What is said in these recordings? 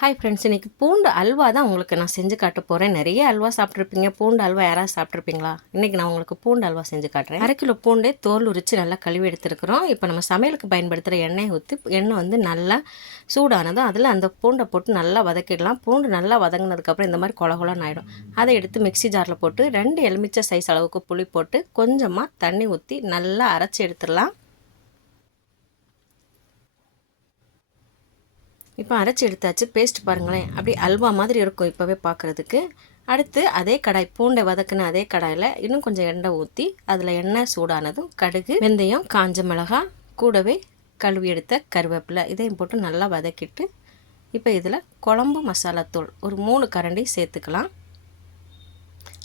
Hi friends இன்றைக்கி பூண்டு அல்வா தான் உங்களுக்கு நான் செஞ்சு காட்ட போகிறேன் நிறைய அல்வா சாப்பிட்ருப்பீங்க பூண்டு அல்வா யாராவது சாப்பிட்ருப்பீங்களா இன்றைக்கி நான் உங்களுக்கு பூண்டு அல்வா செஞ்சு காட்டுறேன். அரை கிலோ பூண்டே தோல் உரித்து நல்லா கழுவி எடுத்துருக்குறோம். இப்போ நம்ம சமையலுக்கு பயன்படுத்துகிற எண்ணெயை ஊற்றி எண்ணெய் வந்து நல்லா சூடானதும் அதில் அந்த பூண்டை போட்டு நல்லா வதக்கிடலாம். பூண்டு நல்லா வதங்கினதுக்கப்புறம் இந்த மாதிரி கொல ஆகிடும் அதை எடுத்து மிக்ஸி ஜாரில் போட்டு ரெண்டு எலுமிச்சை சைஸ் அளவுக்கு புளி போட்டு கொஞ்சமாக தண்ணி ஊற்றி நல்லா அரைச்சி எடுத்துடலாம். இப்போ அரைச்சி எடுத்தாச்சு பேஸ்ட் பாருங்களேன். அப்படி அல்வா மாதிரி இருக்கும் இப்போவே பார்க்குறதுக்கு அடுத்து அதே கடாய் பூண்டை வதக்குன அதே கடாயில் இன்னும் கொஞ்சம் எண்ணெய் ஊற்றி அதில் எண்ணெய் சூடானதும் கடுகு வெந்தயம் காஞ்ச மிளகா கூடவே கழுவி எடுத்த கருவேப்பிலை இதையும் போட்டு நல்லா வதக்கிட்டு இப்போ இதில் குழம்பு மசாலாத்தூள் ஒரு மூணு கரண்டி சேர்த்துக்கலாம்.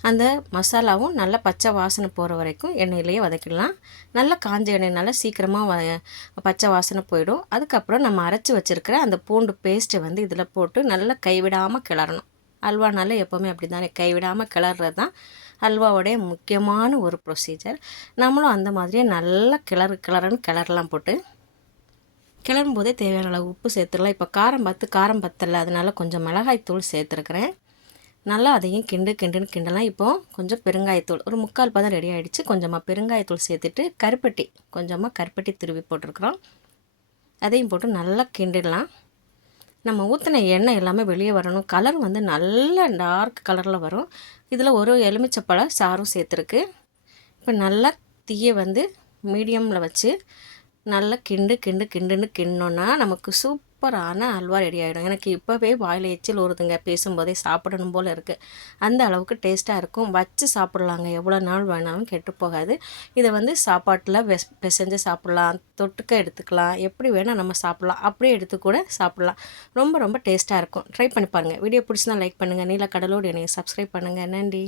அந்த மசாலாவும் நல்லா பச்சை வாசனை போகிற வரைக்கும் எண்ணெயிலேயே வதக்கிடலாம். நல்லா காஞ்ச எண்ணெய்னால சீக்கிரமாக வ பச்சை வாசனை போயிடும். அதுக்கப்புறம் நம்ம அரைச்சி வச்சுருக்கிற அந்த பூண்டு பேஸ்ட்டை வந்து இதில் போட்டு நல்லா கைவிடாமல் கிளறணும். அல்வானால எப்போவுமே அப்படி தானே கைவிடாமல் கிளறது தான் அல்வாவோடைய முக்கியமான ஒரு ப்ரொசீஜர் நம்மளும் அந்த மாதிரியே நல்லா கிளறு கிளறுன்னு கிளறலாம் போட்டு. கிளறும் போதே தேவையான அளவு உப்பு சேர்த்துடலாம். இப்போ காரம் பார்த்து காரம் பத்தலை அதனால் கொஞ்சம் மிளகாய் தூள் சேர்த்துருக்குறேன். நல்லா அதையும் கிண்டு கிண்டுன்னு கிண்டலாம். இப்போது கொஞ்சம் பெருங்காயத்தூள் ஒரு முக்கால் பதம் ரெடி ஆகிடுச்சு கொஞ்சமாக பெருங்காயத்தூள் சேர்த்துட்டு கருப்பட்டி கொஞ்சமாக கருப்பட்டி திருவி போட்டிருக்குறோம். அதையும் போட்டு நல்லா கிண்டிடலாம். நம்ம ஊற்றின எண்ணெய் எல்லாமே வெளியே வரணும். கலர் வந்து நல்ல டார்க் கலரில் வரும். இதில் ஒரு எலுமிச்சப்பழம் சாரும் சேர்த்துருக்கு. இப்போ நல்லா தீயை வந்து மீடியமில் வச்சு நல்லா கிண்டு கிண்டு கிண்டுன்னு கிண்டோன்னா நமக்கு சூப்பரான அல்வா ரெடி ஆகிடும் எனக்கு இப்போவே வாயில் எச்சில் ஊறுதுங்க. பேசும்போதே சாப்பிடணும் போல் இருக்குது அந்த அளவுக்கு டேஸ்ட்டாக இருக்கும். வச்சு சாப்பிட்லாங்க. எவ்வளோ நாள் வேணாலும் கெட்டு போகாது. இதை வந்து சாப்பாட்டில் வெஸ் பிசைஞ்சு சாப்பிட்லாம். தொட்டுக்க எடுத்துக்கலாம். எப்படி வேணால் நம்ம சாப்பிட்லாம். அப்படியே எடுத்து கூட சாப்பிட்லாம். ரொம்ப ரொம்ப டேஸ்ட்டாக இருக்கும். ட்ரை பண்ணி பாருங்கள் வீடியோ பிடிச்சினா லைக் பண்ணுங்கள் நீல கடலோடு என்னை சப்ஸ்கிரைப் பண்ணுங்கள் நன்றி.